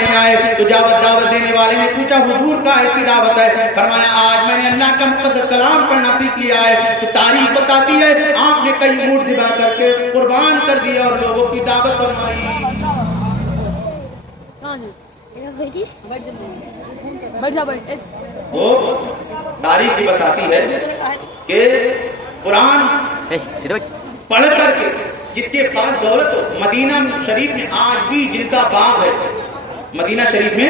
فرمانے آئے تو دعوت دینے والے نے پوچھا حضور کا ایسی دعوت ہے؟ فرمایا آج میں نے اللہ کا مقدس کلام پڑھنا سیکھ لیا ہے. تو تاریخ بتاتی ہے آپ نے کئی اونٹ ذبح کر کے قربان کر دیا اور لوگوں کی دعوت فرمائی. وہ تاریخ یہ بتاتی ہے کہ قرآن پڑھ کر کے جس کے پاس دولت ہو. مدینہ شریف میں آج بھی جن کا باغ ہے, مدینہ شریف میں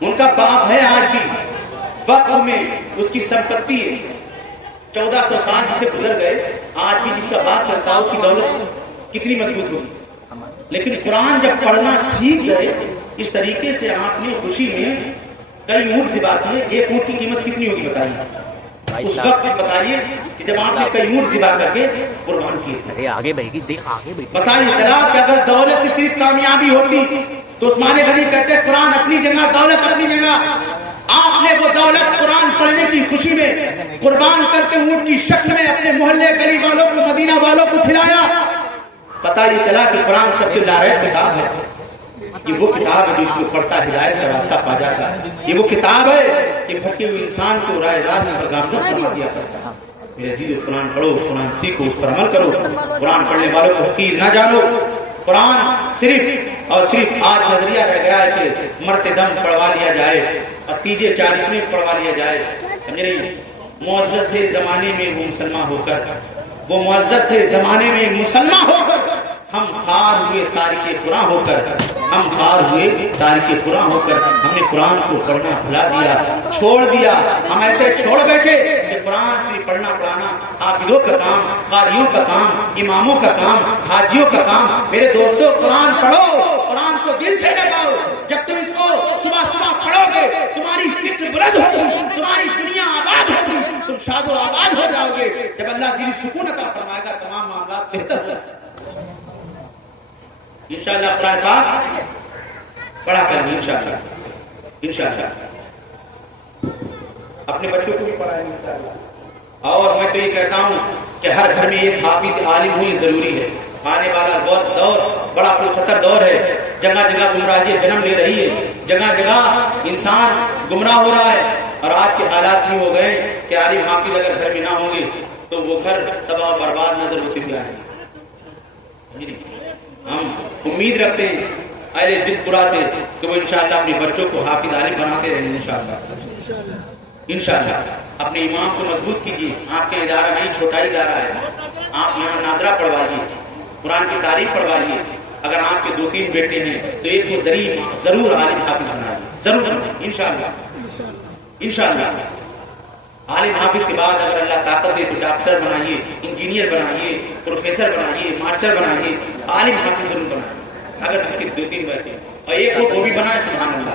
ان کا باغ ہے آج بھی, وقف میں اس کی سمپتی ہے. 1400 سال جسے گزر گئے, آج بھی جس کا باغ کرتا ہے اس کی دولت کتنی مضبوط ہوگی. لیکن قرآن جب پڑھنا سیکھ گئے اس طریقے سے آپ نے خوشی میں کئی اونٹ ذبح کیے. ایک اونٹ کی قیمت کتنی ہوگی بتائیے اس وقت, بتائیے کہ جب آپ نے کئی اونٹ ذبح کر کے قربان کیے تھے. آگے بڑھے گی, دیکھ آگے بڑھے. بتائیے چلا کہ اگر دولت سے صرف کامیابی ہوتی تو عثمان غنی کہتے قرآن اپنی جگہ, دولت اپنی جگہ. آپ نے وہ دولت قرآن پڑھنے کی خوشی میں قربان کر کے اونٹ کی شکل میں اپنے محلے گلی والوں کو, مدینہ والوں کو کھلایا. پتہ یہ چلا کہ قرآن سب سے لاریب کتاب ہے. یہ وہ کتاب ہے جو اس کو پڑھتا ہدایت کا راستہ پا جاتا ہے. یہ وہ کتاب ہے کہ بھٹکے ہوئے انسان کو راہ راست پر گامزن فرما دیا کرتا ہے. میرے عزیزو, قرآن پڑھو, قرآن سیکھو, اس پر عمل کرو. قرآن پڑھنے والوں کو حقیر نہ جانو. قرآن صرف اور صرف آج نظریہ رہ گیا ہے کہ مرتے دم پڑھوا لیا جائے اور تیجے 40 میں پڑھوا لیا جائے. سمجھے نہیں؟ معزز تھے زمانے میں وہ مسلمان ہو کر, وہ معزز تھے زمانے میں مسلمان ہو کر, ہم خار ہوئے تاریخ قرآن ہو کر, ہم خار ہوئے تاریخ قرآن ہو کر ہم نے قرآن کو پڑھنا بھلا دیا, چھوڑ دیا. ہم ایسے چھوڑ بیٹھے کہ قرآن صرف پڑھنا پڑھانا حافظوں کا کام, قاریوں کا کام, اماموں کا کام, حاجیوں کا کام. میرے دوستو, قرآن پڑھو, قرآن کو دل سے لگاؤ. جب تم اس کو صبح صبح پڑھو گے تمہاری فکر بلند ہوگی, تمہاری دنیا آباد ہوگی, تم شاد و آباد ہو جاؤ گے. جب اللہ دل سکون عطا فرمائے گا تمام معاملات بہتر ہو جائیں. انشاءاللہ قرآن پاک پڑھا کریں گے انشاءاللہ. اپنے بچوں کو بھی پڑھائیں گے انشاءاللہ. اور میں تو یہ کہتا ہوں کہ ہر گھر میں ایک حافظ عالم ہو, یہ ضروری ہے. آنے والا دور بڑا پرخطر دور ہے. جگہ جگہ گمراہی جنم لے رہی ہے, جگہ جگہ انسان گمراہ ہو رہا ہے. اور آج کے حالات میں ہو گئے کہ عالم حافظ اگر گھر میں نہ ہوں گے تو وہ گھر تباہ و برباد نظر ہوتے ہوئے آئیں گے. ہم امید رکھتے ہیں اہل دل پورا سے کہ وہ انشاءاللہ اپنے بچوں کو حافظ عالم بناتے رہیں انشاءاللہ. اپنے ایمان کو مضبوط کیجیے. آپ کے ادارہ نہیں چھوٹا ادارہ ہے, آپ یہاں نادرہ پڑھوائیے, قرآن کی تعریف پڑھوائیے. اگر آپ کے 2-3 بیٹے ہیں تو ایک کو ضرور عالم حافظ بنائیے, ضرور انشاءاللہ. عالم حافظ کے بعد اگر اللہ طاقت دے تو ڈاکٹر بنائیے, انجینئر بنائیے, پروفیسر بنائیے, ماسٹر بنائیے. عالم حافظ ضرور بنائیے. اگر اس کے 2-3 بیٹے اور ایک وہ بھی بنائے, سبحان اللہ,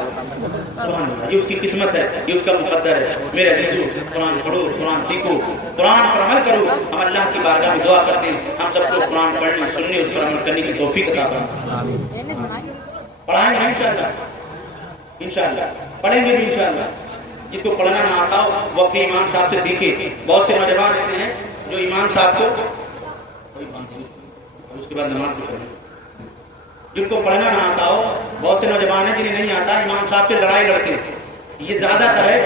یہ اس کی قسمت ہے, یہ اس کا مقدر ہے. میرے عزیزو, قرآن پڑھو, قرآن سیکھو, قرآن پر عمل کرو. ہم اللہ کی بارگاہ میں دعا کرتے ہیں ہم سب کو قرآن پڑھنے, سننے, اس پر عمل کرنے کی توفیق عطا فرمائے. پڑھائیں گے انشاءاللہ, پڑھیں گے بھی انشاءاللہ. جس کو پڑھنا نہ آتا ہو وہ اپنے امام صاحب سے سیکھے. بہت سے نوجوان ایسے ہیں جو امام صاحب کو اس کے بعد نماز کو پڑھیں. جن کو پڑھنا نہ آتا ہو, بہت سے نوجوان ہیں جنہیں نہیں آتا, امام صاحب سے لڑائی لڑتے. یہ زیادہ تر ہے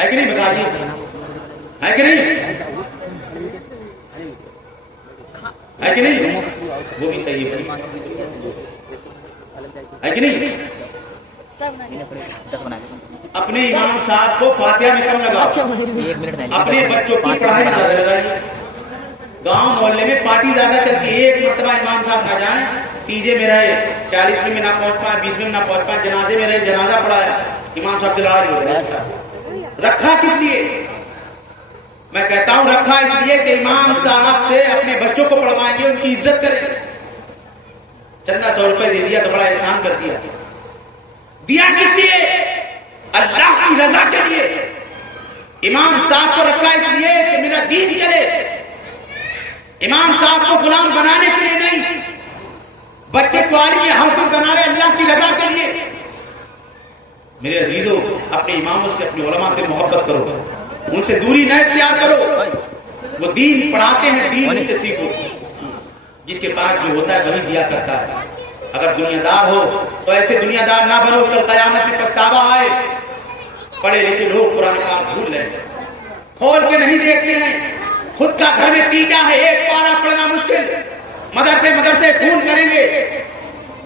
کہ نہیں؟ بتائیے, ہے کہ نہیں؟ ہے کہ نہیں؟ وہ بھی صحیح ہے کہ نہیں؟ اپنے امام صاحب کو فاتحہ میں کم لگاؤ, اپنے بچوں کی پڑھائی میں زیادہ لگائیے. گاؤں محلے میں پارٹی زیادہ چلتی ہے. ایک مرتبہ امام صاحب نہ جائیں, تیجے میں رہے, 40ویں میں نہ پہنچ پائے, 20ویں میں نہ پہنچ پائے, جنازے میں رہے, جنازہ پڑھایا, امام صاحب لڑائی ہو رہی. رکھا کس لیے؟ میں کہتا ہوں رکھا اس لیے کہ امام صاحب سے اپنے بچوں کو پڑھوائیں گے, ان کی عزت کریں. چندہ 100 روپے دے دیا تو بڑا احسان کر دیا. دیا کس لیے؟ اللہ کی رضا کے لیے. امام صاحب کو رکھا اس لیے کہ میرا دین چلے. امام صاحب کو غلام بنانے کے لیے نہیں, بچے کو عالم حافظ بنا رہے اللہ کی رضا کے لیے. میرے عزیزو, اپنے اماموں سے, اپنے علماء سے محبت کرو, ان سے دوری نہ اختیار کرو. وہ دین پڑھاتے ہیں, دین ان سے سیکھو. جس کے پاس جو ہوتا ہے وہی دیا کرتا ہے. اگر دنیا دار ہو تو ایسے دنیا دار نہ بنو کل قیامت میں پچھتاوا آئے. پڑھے لکھے لوگ قرآن پاک بھول رہے ہیں, کھول کے نہیں دیکھتے ہیں. خود کا گھر میں تیجا ہے, ایک پارہ پڑھنا مشکل, مدرسے فون کریں گے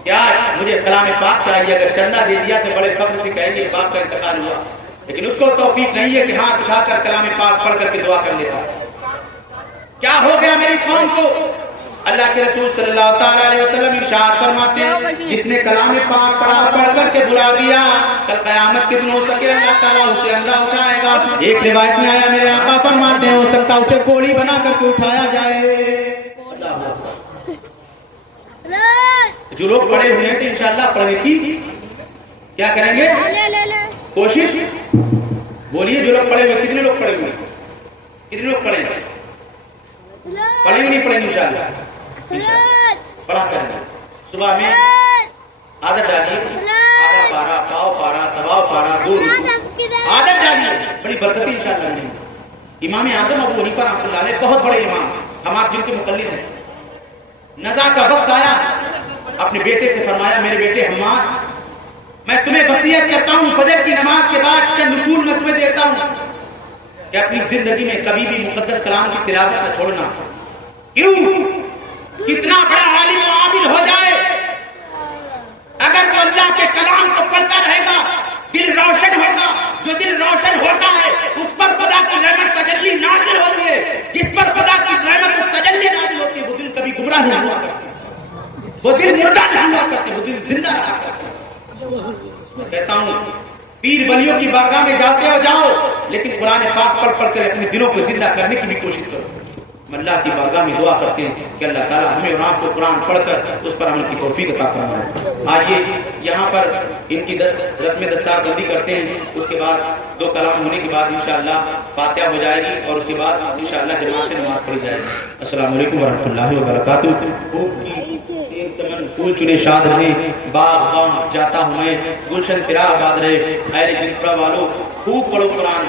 کیا مجھے کلام پاک چاہیے, اگر چندہ دے دیا تو بڑے فخر سے کہیں گے باپ کا انتقال ہوا, لیکن اس کو توفیق نہیں ہے کہ ہاتھ اٹھا کر کلام پاک پڑھ کر کے دعا کر لیتا. کیا ہو گیا میری قوم کو؟ اللہ کے رسول صلی اللہ تعالی علیہ وسلم ارشاد فرماتے ہیں جس نے کلام پاک پڑھ کر کے بلا دیا, کل قیامت کے دن ہو سکے اللہ تعالیٰ اسے اندھا اٹھائے گا. ایک روایت میں آیا میرے آقا فرماتے ہیں ہو سکتا اسے کوڑی بنا کر کے اٹھایا جائے. جو لوگ پڑھے ہوئے ہیں تو انشاءاللہ پڑھنے کی کیا کریں گے کوشش. بولیے جو لوگ پڑھے ہوئے, کتنے لوگ پڑھے ہوئے, کتنے لوگ پڑھیں گے؟ پڑھیں گے نہیں پڑھیں گے انشاءاللہ پڑھا کریں گے. صبح میں عادت ڈالیے, آدھا پارا, پاؤ پارا, سواؤ پارا, 2 عادت ڈالیے, بڑی برکتی انشاءاللہ ملیں گی. امام اعظم ابو حنیفہ رحمۃ اللہ علیہ بہت بڑے امام, ہم آپ جن کے مقلد ہیں. نزا کا وقت آیا, اپنے بیٹے سے فرمایا میرے بیٹے حماد میں تمہیں وصیت کرتا ہوں فجر کی نماز کے بعد چند اصول میں تمہیں دیتا ہوں کہ اپنی زندگی میں کبھی بھی مقدس کلام کی تلاوت نہ چھوڑنا. کیوں؟ کتنا بڑا عالم و عابد ہو جائے اگر وہ اللہ کے کلام کو پڑھتا رہے گا دل روشن ہوگا. جو دل روشن ہوتا ہے اس پر خدا کی رحمت تجلی نازل ہوتی ہے. جس پر خدا کی رحمت تجلی نازل ہوتی ہے وہ دل کبھی گمراہ نہیں ہوا کرتے, وہ دل مردہ نہیں ہوا کرتے, وہ دل زندہ رہا کرتے. میں کہتا ہوں پیر ولیوں کی بارگاہ میں جاتے ہو جاؤ, لیکن قرآن پاک پڑھ کر اپنے دلوں کو زندہ کرنے کی بھی کوشش کرو. ہم اللہ کی بارگاہ میں دعا کرتے ہیں کہ اللہ تعالیٰ ہمیں اور آپ کو قرآن پڑھ کر اس پر عمل کی توفیق عطا فرمائے. آئیے یہاں پر ان کی رسم دستار بندی کرتے ہیں. اس کے بعد 2 کلام ہونے کے بعد انشاءاللہ فاتحہ ہو جائے گی اور اس کے بعد انشاءاللہ جماعت سے نماز پڑھی جائے گی. السلام علیکم ورحمۃ اللہ وبرکاتہ. پھول چنے شاد رہے, باغ باغ جاتا ہوں میں, گلشن تیرا آباد رہے. اہل دلپورہ والوں خوب پڑھو قرآن.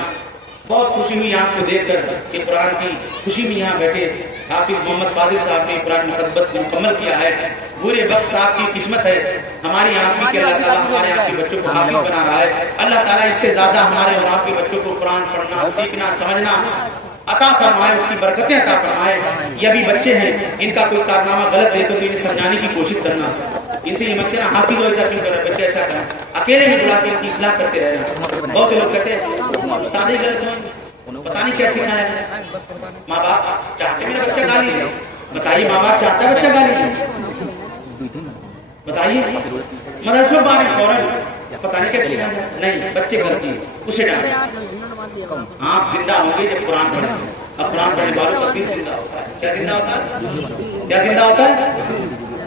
بہت خوشی ہوئی آپ کو دیکھ کر کہ قرآن کی خوشی میں یہاں بیٹھے. حافظ محمد فاضل صاحب نے قرآن مکمل کیا ہے. بورے بخش صاحب کی قسمت ہے ہماری آپ کی کہ اللہ تعالیٰ ہمارے آپ کے بچوں کو حافظ بنا رہا ہے. اللہ تعالیٰ اس سے زیادہ ہمارے اور آپ کے بچوں کو قرآن پڑھنا, سیکھنا, سمجھنا عطا فرمائے, اس کی برکتیں عطا فرمائے. یہ ابھی بچے ہیں, ان کا کوئی کارنامہ غلط ہے تو انہیں سمجھانے کی کوشش کرنا. ان سے یہ مت کہنا حافظ ہو ایسا کیوں کر رہے, بچے ایسا کریں, اکیلے میں بلا کے ان کی اصلاح کرتے رہنا. بہت سے لوگ کہتے ہیں استاد ہی غلط ہوئے, پتہ نہیں کیا سکھایا ہے. ماں باپ چاہتے میرا بچہ گالی دے, بتائیے ماں باپ چاہتا ہے بچہ گالی دے, بتائیے مدرسوں بارے فوراً پتہ نہیں کیا سکھایا, نہیں بچے غلطی اسے ڈالیں. آپ زندہ ہوں گے جب قرآن پڑھیں گے. اب قرآن پڑھنے والوں کا دل زندہ ہوتا ہے. کیا زندہ ہوتا ہے؟ کیا زندہ ہوتا ہے؟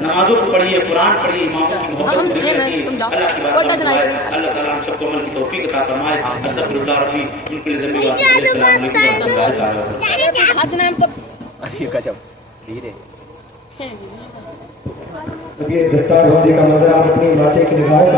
نمازوں کو پڑھیے, قرآن پڑھیے, اماموں کی محبت دل رکھیے. اللہ کی بات اللہ تعالیٰ ہم سب کو عمل کی توفیق عطا فرمائے. استغفر اللہ ربی من کل ذنب و خطیئۃ. السلام علیکم ورحمۃ اللہ تعالیٰ وبرکاتہ. اب یہ دستار بندی کا منظر آپ اپنی باتیں کی نگاہوں سے